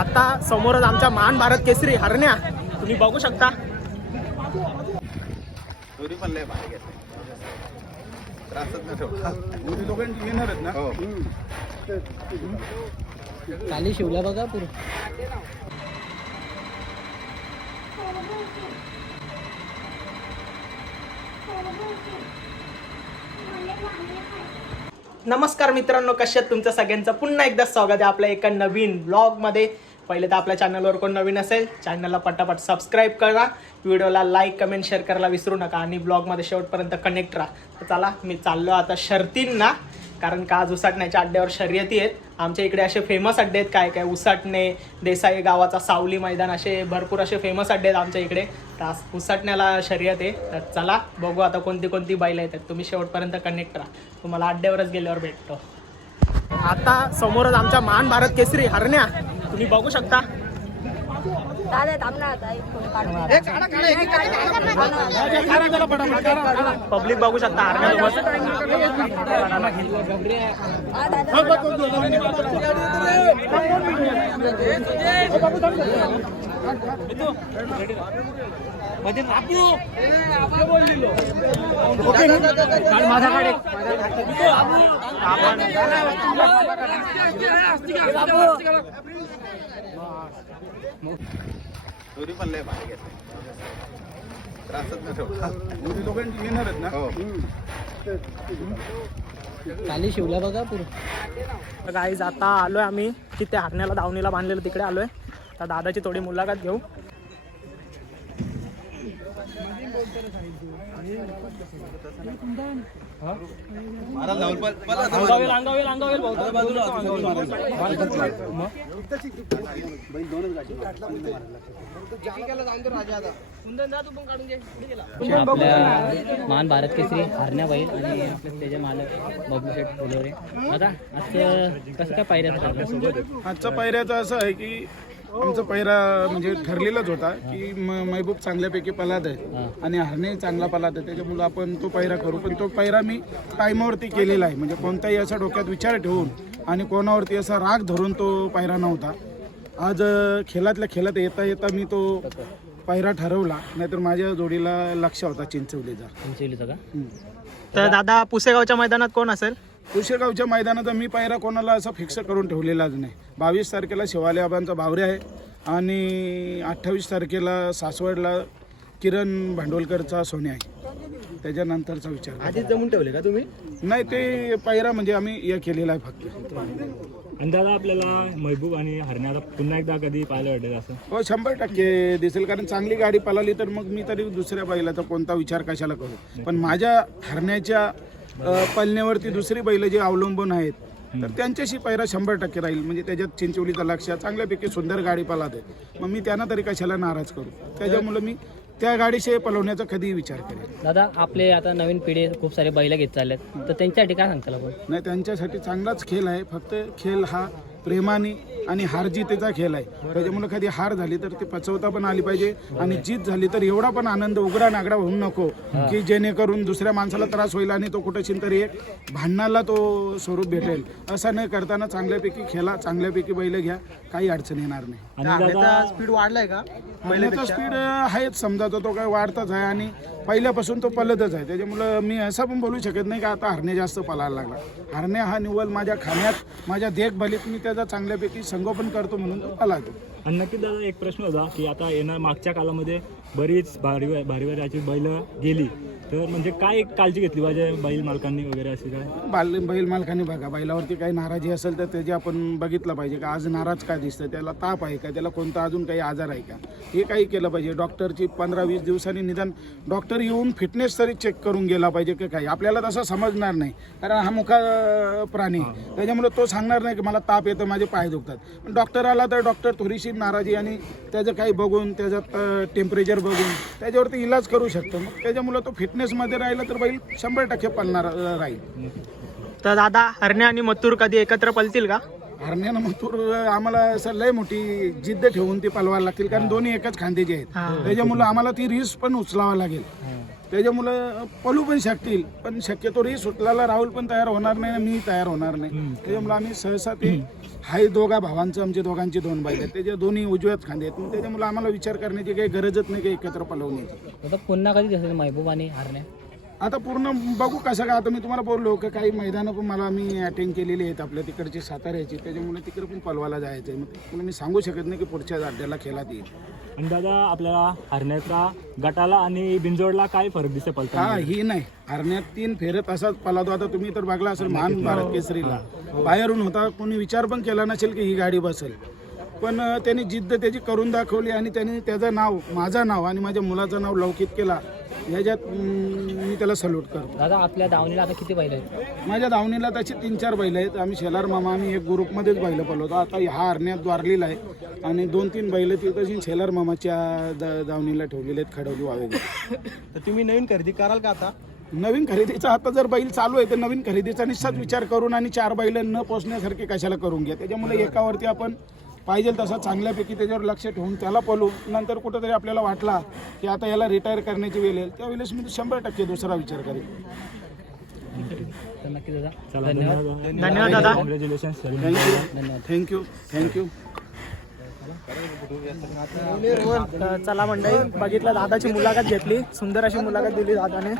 आता समोरच आमच्या महान भारत केसरी हरण्या. तुम्ही बघू शकता. हो. खाली शिवल्या बघा पुढे. नमस्कार मित्रांनो कशात तुमचं सगळ्यांचं? पुन्हा एकदा स्वागत आहे आपल्या एका नवीन ब्लॉगमध्ये पहिले तर आपल्या चॅनलवर कोण नवीन असेल चॅनलला पटापट सबस्क्राईब करा. व्हिडिओला लाईक कमेंट शेअर करायला विसरू नका आणि ब्लॉगमध्ये शेवटपर्यंत कनेक्ट राहा. तर चला मी चाललो आता शर्तींना. कारण का आज उसाटण्याच्या अड्ड्यावर शर्यती आहेत. आमच्या इकडे असे फेमस अड्डे आहेत. काय काय उसाटणे देसाई गावाचा सावली मैदान असे भरपूर असे फेमस अड्डे आहेत आमच्या इकडे. तर आज उसाटण्याला शर्यत आहे. तर चला बघू आता कोणती कोणती बैल येतात तुम्ही शेवटपर्यंत कनेक्ट राहा. तुम्हाला अड्ड्यावरच गेल्यावर भेटतो. आता समोरच आमच्या महान भारत केसरी हरण्या. तुम्ही बघू शकता पब्लिक बघू शकता हरण्यासोबत हा, दादा दोन्ही पण लय भारी घेतले त्रासच नाही ठेवला दोन्ही दोघांची येणारच ना खाली शिवला बघा पुढे. गाईज आता आलोय आम्ही. तिथे हरण्याला दावणीला बांधलेलं तिकडे आलोय. तर दादाची थोडी मुलाखत घेऊ. आपल्या महान भारत केसरी हरण्या बैल आणि आपले त्याचे मालक बबलू शेठ बोलवरे दादा आज कसं काय पाहिजे आपल्यासोबत आजचा पायऱ्याचं असं आहे की आमचा पायरा म्हणजे ठरलेलाच होता की म- महबूब चांगल्यापैकी पलाद आहे आणि हरणे चांगला पलाद आहे. त्याच्यामुळे आपण तो पायरा करू. पण तो पायरा मी टायमावरती केलेला आहे. म्हणजे कोणताही असा डोक्यात विचार ठेवून आणि कोणावरती असा राग धरून तो पायरा नव्हता. आज अ, खेळातल्या खेळात येता येता मी तो पायरा ठरवला. नाहीतर माझ्या जोडीला लक्ष होता चिंचवलीचा. चिंचवलीचं का? तर दादा पुसेगावच्या मैदानात कोण असेल? कुशेगावच्या मैदानात मी पायरा कोणाला असं फिक्स करून ठेवलेलाच नाही. बावीस तारखेला शिवाले आबांचा भावरे आहे आणि अठ्ठावीस तारखेला सासवडला किरण भांडवलकरचा सोने आहे. त्याच्यानंतरचा विचार आधीच जमून ठेवले का तुम्ही? नाही ते पायरा म्हणजे आम्ही हे केलेला आहे फक्त. आणि दादा आपल्याला महबूब आणि हरण्याला पुन्हा एकदा कधी पाहायला भेटेल असं? हो शंभर टक्के दिसेल. कारण चांगली गाडी पळाली तर मग मी तरी दुसऱ्या बैलाचा कोणता विचार कशाला करू? पण माझ्या हरण्याच्या अ, पळण्यावरती दुसरी बैल जी अवलंबून आहेत तर त्यांच्याशी पैरा शंभर टक्के राहील. म्हणजे त्याच्यात चिंचवलीचा लक्ष चांगल्यापैकी सुंदर गाडी पळत आहे मग मी त्यांना तरी कशाला नाराज करू? त्याच्यामुळे मी त्या गाडीशी पळवण्याचा कधीही विचार करेन. दादा आपले आता नवीन पिढी खूप सारे बैल घेत चाललेत तर त्यांच्यासाठी काय सांगताल आपण? नाही त्यांच्यासाठी चांगलाच खेळ आहे. फक्त खेळ हा प्रेमाने आणि हार जितेचा खेळ आहे. त्याच्यामुळे कधी हार झाली तर ती पचवता पण आली पाहिजे आणि जीत झाली तर एवढा पण आनंद उघडा नागडा होऊ नको की जेणेकरून दुसऱ्या माणसाला त्रास होईल आणि तो कुठे तरी एक भांडणाला तो स्वरूप भेटेल. असं न करताना चांगल्यापैकी खेळा चांगल्यापैकी बैल घ्या काही अडचण येणार नाही. स्पीड वाढलाय का? पहिल्याचा स्पीड आहेच समजा तो तो काय वाढताच आहे आणि पहिल्यापासून तो पलतच आहे. त्याच्यामुळं मी असं पण बोलू शकत नाही की आता हरणे जास्त पळायला लागला. हरणे हा निवल माझ्या खाण्यात माझ्या देखभालीत मी त्याचा चांगल्यापैकी संगोपन करतो म्हणून तो आणि नक्कीच दादा एक प्रश्न होता की आता येणार मागच्या काळामध्ये बरीच भारी भारी भारी बैल गेली. तर म्हणजे काय काळजी घेतली पाहिजे बैल मालकांनी वगैरे अशी काय? बाल बैल मालकाने बघा बैलावरती काही नाराजी असेल तर त्याची आपण बघितलं पाहिजे का आज नाराज काय दिसतं त्याला ताप आहे का त्याला कोणता अजून काही आजार आहे का? हे काही केलं पाहिजे. डॉक्टरची पंधरा वीस दिवसांनी निदान डॉक्टर येऊन फिटनेस तरी चेक करून गेला पाहिजे की काय? आपल्याला तसं समजणार नाही कारण हा मुखा प्राणी. आहे. त्याच्यामुळे तो सांगणार नाही की मला ताप येतं माझे पाय दुखतात. पण डॉक्टर आला तर डॉक्टर थोडीशी नाराजी आणि त्याचं काही बघून त्याच्यात टेम्परेचर बघून. त्याच्यावरती इलाज करू शकतो. मग त्याच्यामुळे तो फिटनेसमध्ये राहिला तर बैल शंभर टक्के पळणार अं, राहील. तर दादा हरण्या आणि मथुर कधी एकत्र पलतील का? हरण्यानं मग तूर आम्हाला असं लय मोठी जिद्द ठेवून ती पलवायला लागतील. कारण दोन्ही एकाच खांद्याचे आहेत. त्याच्यामुळे आम्हाला ती रिस्क पण उचलावा लागेल. त्याच्यामुळं पळू पण शकतील. पण शक्यतो ही सुटलाला राहुल पण तयार होणार नाही आणि मी तयार होणार नाही. त्याच्यामुळे आम्ही सहसा ते हाय दोघा भावांचं आमचे दोघांची दोन बैल आहेत. त्याच्या दोन्ही उजव्यात खांदे आहेत. मग त्याच्यामुळे आम्हाला विचार करण्याची काही गरजच नाही की एकत्र पळवण्याची आता पुन्हा कधी दिसेल? महबूब आणि हरण्या? आता पूर्ण बघू कसं का आता मी तुम्हाला बोललो की काही मैदानं पण मला मी अटेंड केलेली आहेत आपल्या तिकडची साताऱ्याची त्याच्यामुळे तिकडे पण पलवायला जायचं आहे मग त्यामुळे मी सांगू शकत नाही की पुढच्या अड्ड्याला खेळात येईल. आणि दादा आपल्याला हरण्याचा गटाला आणि बिंजोडला काय फरक दिसते हा पलताना ही नाही. हरण्यात तीन फेरत असाच पलातो आता तुम्ही तर बघला असेल महान भारत केसरीला. बाहेरून होता कोणी विचार पण केला नसेल की ही गाडी बसेल. पण अं, त्यांनी जिद्द त्याची करून दाखवली आणि त्यांनी त्याचं नाव माझं नाव आणि माझ्या मुलाचं नाव लौकिक केला. ह्याच्यात मी त्याला सल्यूट करतो. दादा आपल्या दावणीला आता किती बैल आहेत? माझ्या दावणीला तशी तीन चार बैल आहेत. आम्ही शेलार मामा आम्ही एक ग्रुपमध्येच बैल पळवतो. आता हा हरण्यात द्वारलेला आहे. आणि दोन तीन बैल ती तशी शेलार मामाच्या दा- दावणीला ठेवलेले आहेत खडवली वावे तर तुम्ही नवीन खरेदी कराल का आता? नवीन खरेदीचा आता जर बैल चालू आहे तर नवीन खरेदीचा निश्चित विचार करून आणि चार बैल न पोचण्यासारखे कशाला करून घ्या? त्याच्यामुळे एकावरती आपण पाहिजे तसा चांगल्यापैकी त्याच्यावर लक्ष ठेवून त्याला पळू नंतर कुठंतरी आपल्याला वाटला की आता याला रिटायर करण्याची वेळ येईल. त्यावेळेस मी शंभर टक्के दुसरा विचार करेन. नक्की दादा. धन्यवाद धन्यवाद दादा. कॉंग्रॅच्युलेशन थँक्यू थँक्यू चला मंडळी बघितलं दादाची मुलाखत घेतली. सुंदर अशी मुलाखत दिली दादाने.